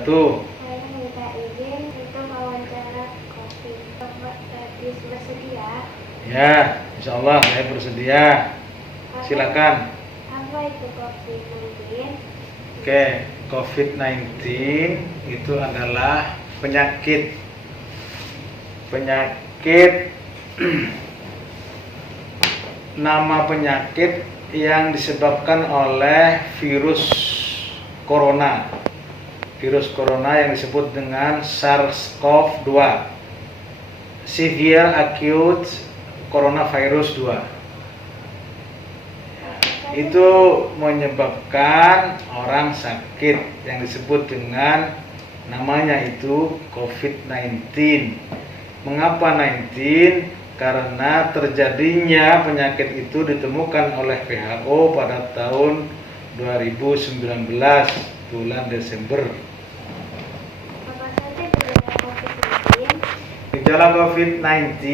wabarakatuh. Saya minta izin untuk wawancara COVID. Bapak bersedia? Ya, insya Allah saya bersedia. Silakan. Apa itu COVID-19? Oke, COVID-19 itu adalah penyakit nama penyakit yang disebabkan oleh virus corona. Virus corona yang disebut dengan SARS-CoV-2, Severe Acute Coronavirus 2. Itu menyebabkan orang sakit yang disebut dengan namanya itu COVID-19. Mengapa 19? Karena terjadinya penyakit itu ditemukan oleh WHO pada tahun 2019 bulan Desember. Apa saja gejala COVID-19? Gejala COVID-19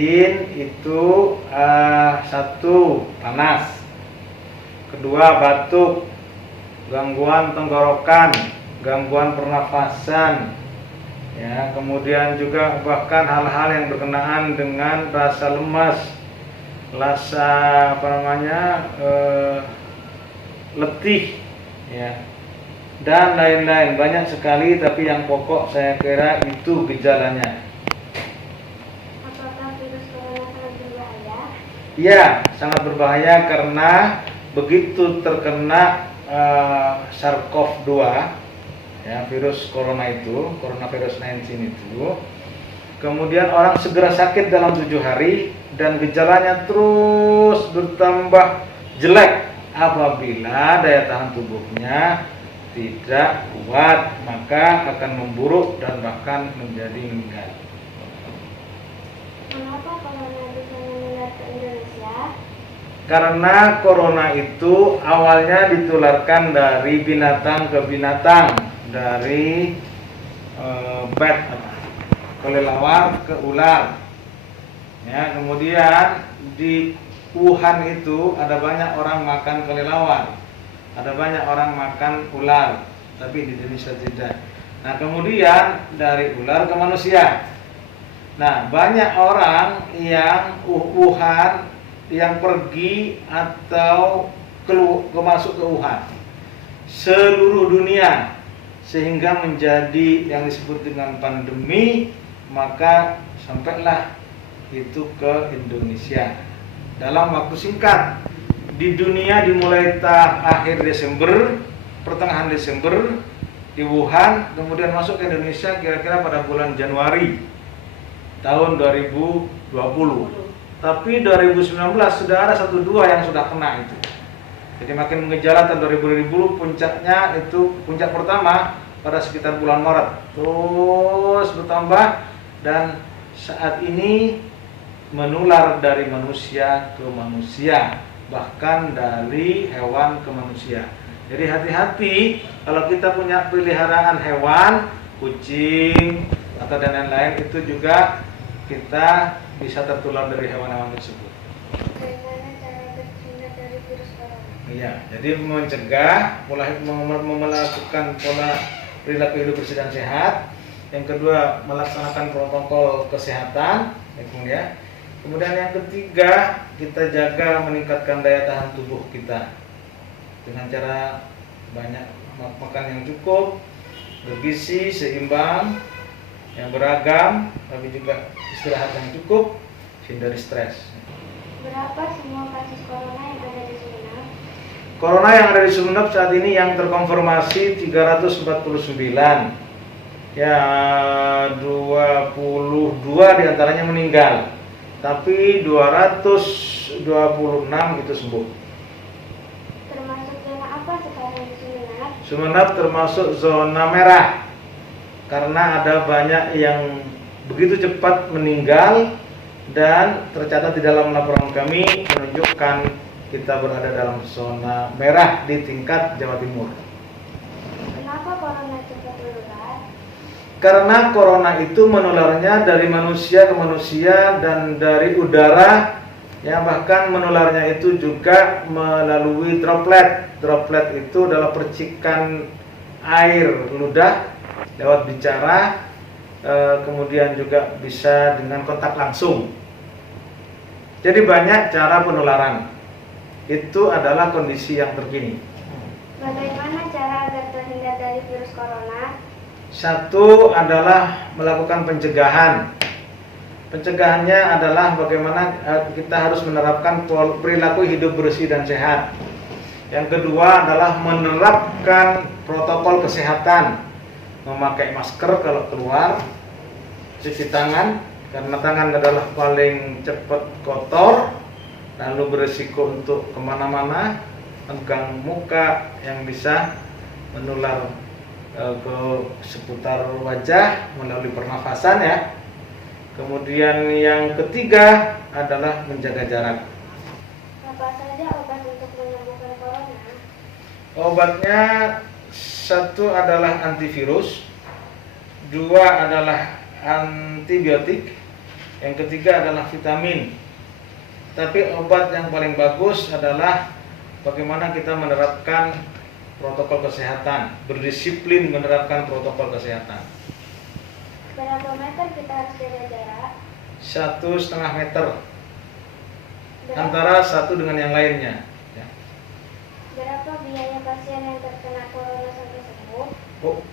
itu satu, panas. Kedua, batuk, gangguan tenggorokan, gangguan pernafasan, ya, kemudian juga bahkan hal-hal yang berkenaan dengan rasa lemas, rasa letih, ya, dan lain-lain, banyak sekali. Tapi yang pokok saya kira itu gejalanya. Apakah virus corona sangat berbahaya? Ya, sangat berbahaya karena begitu terkena SARS-CoV-2, ya, virus corona itu, coronavirus 19 itu, kemudian orang segera sakit dalam 7 hari dan gejalanya terus bertambah jelek apabila daya tahan tubuhnya tidak kuat, maka akan memburuk dan bahkan menjadi meninggal. Kenapa corona bisa menular ke Indonesia? Karena corona itu awalnya ditularkan dari binatang ke binatang, dari kelelawar ke ular. Ya, kemudian di Wuhan itu ada banyak orang makan kelelawar, ada banyak orang makan ular, tapi di Indonesia tidak. Nah, kemudian dari ular ke manusia. Nah, banyak orang yang Wuhan yang pergi atau masuk ke Wuhan seluruh dunia, sehingga menjadi yang disebut dengan pandemi. Maka sampailah itu ke Indonesia dalam waktu singkat. Di dunia dimulai akhir Desember, pertengahan Desember di Wuhan, kemudian masuk ke Indonesia kira-kira pada bulan Januari tahun 2020. Tapi 2019 sudah ada 1-2 yang sudah kena itu. Jadi makin mengejala tahun 2020, puncaknya itu puncak pertama pada sekitar bulan Maret. Terus bertambah dan saat ini menular dari manusia ke manusia, bahkan dari hewan ke manusia. Jadi hati-hati kalau kita punya peliharaan hewan, kucing atau dan lain-lain, itu juga kita bisa tertular dari hewan-hewan tersebut. Bagaimana cara terhindar dari virus corona? Iya, jadi mencegah, melakukan pola perilaku hidup bersih dan sehat. Yang kedua, melaksanakan protokol kesehatan, ya. Kemudian yang ketiga, kita jaga meningkatkan daya tahan tubuh kita dengan cara banyak makan yang cukup, bergizi, seimbang, yang beragam, tapi juga istirahat yang cukup, hindari stres. Berapa semua kasus corona yang ada di Sumeneb? Corona yang ada di Sumeneb saat ini yang terkonfirmasi 349. Ya, 22 diantaranya meninggal, tapi 226 itu sembuh. Termasuk zona apa sekarang di Sumeneb? Sumeneb termasuk zona merah karena ada banyak yang begitu cepat meninggal, dan tercatat di dalam laporan kami menunjukkan kita berada dalam zona merah di tingkat Jawa Timur. Kenapa corona cepat menular? Karena corona itu menularnya dari manusia ke manusia dan dari udara, ya, bahkan menularnya itu juga melalui droplet. Droplet itu adalah percikan air ludah lewat bicara, kemudian juga bisa dengan kontak langsung. Jadi banyak cara penularan. Itu adalah kondisi yang terkini. Bagaimana cara agar terhindar dari virus corona? Satu adalah melakukan pencegahan. Pencegahannya adalah bagaimana kita harus menerapkan perilaku hidup bersih dan sehat. Yang kedua adalah menerapkan protokol kesehatan, memakai masker kalau keluar, cuci tangan karena tangan adalah paling cepat kotor, lalu berisiko untuk kemana-mana, pegang muka yang bisa menular ke seputar wajah melalui pernafasan ya. Kemudian yang ketiga adalah menjaga jarak. Apa saja obat untuk menyembuhkan corona? Obatnya satu adalah antivirus, dua adalah antibiotik, yang ketiga adalah vitamin. Tapi obat yang paling bagus adalah bagaimana kita menerapkan protokol kesehatan, berdisiplin menerapkan protokol kesehatan. Berapa meter kita harus jaga jarak? 1,5 meter Berapa, antara satu dengan yang lainnya. Ya. berapa biaya pasien yang terkena corona sampai sembuh? Oh,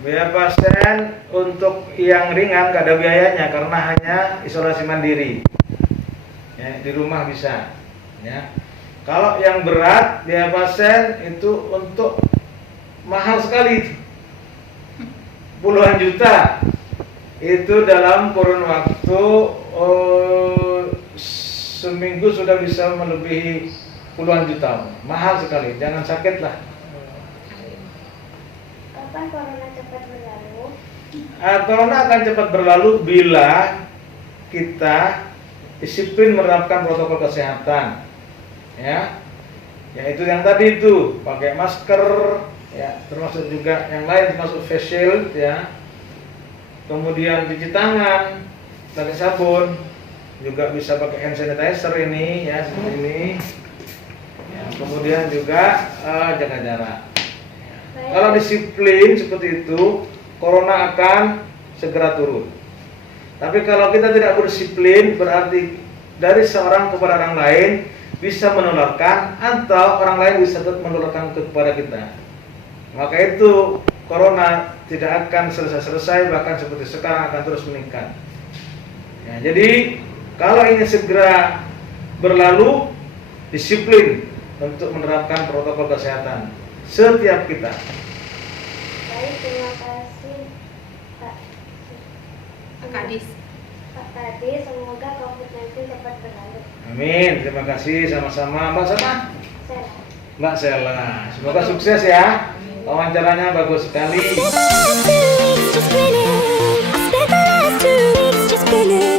biaya pasien untuk yang ringan gak ada biayanya karena hanya isolasi mandiri. Ya, di rumah bisa. Ya. Kalau yang berat biaya pasien itu untuk mahal sekali, puluhan juta. Itu dalam kurun waktu seminggu sudah bisa melebihi puluhan juta. Mahal sekali, jangan sakit lah. Kapan corona cepat berlalu? Corona akan cepat berlalu bila kita disiplin menerapkan protokol kesehatan. Ya, itu yang tadi itu pakai masker, ya, termasuk juga yang lain termasuk face shield, ya. Kemudian cuci tangan, pakai sabun, juga bisa pakai hand sanitizer ini, ya, seperti ini. Ya, kemudian juga jaga jarak. Baik. Kalau disiplin seperti itu, corona akan segera turun. Tapi kalau kita tidak berdisiplin, berarti dari seorang kepada orang lain bisa menularkan, atau orang lain bisa menularkan kepada kita. Maka itu corona tidak akan selesai-selesai, bahkan seperti sekarang akan terus meningkat. Ya, jadi kalau ingin segera berlalu, disiplin untuk menerapkan protokol kesehatan setiap kita. Baik, terima kasih Pak Kadis. Pak Kadis, semoga COVID-19 cepat berlalu. Amin. Terima kasih sama-sama Mbak Sama. Saya Mbak Sela. Semoga sukses ya. Wawancaranya bagus sekali. Just spinning. I spent the last 2 weeks just spinning.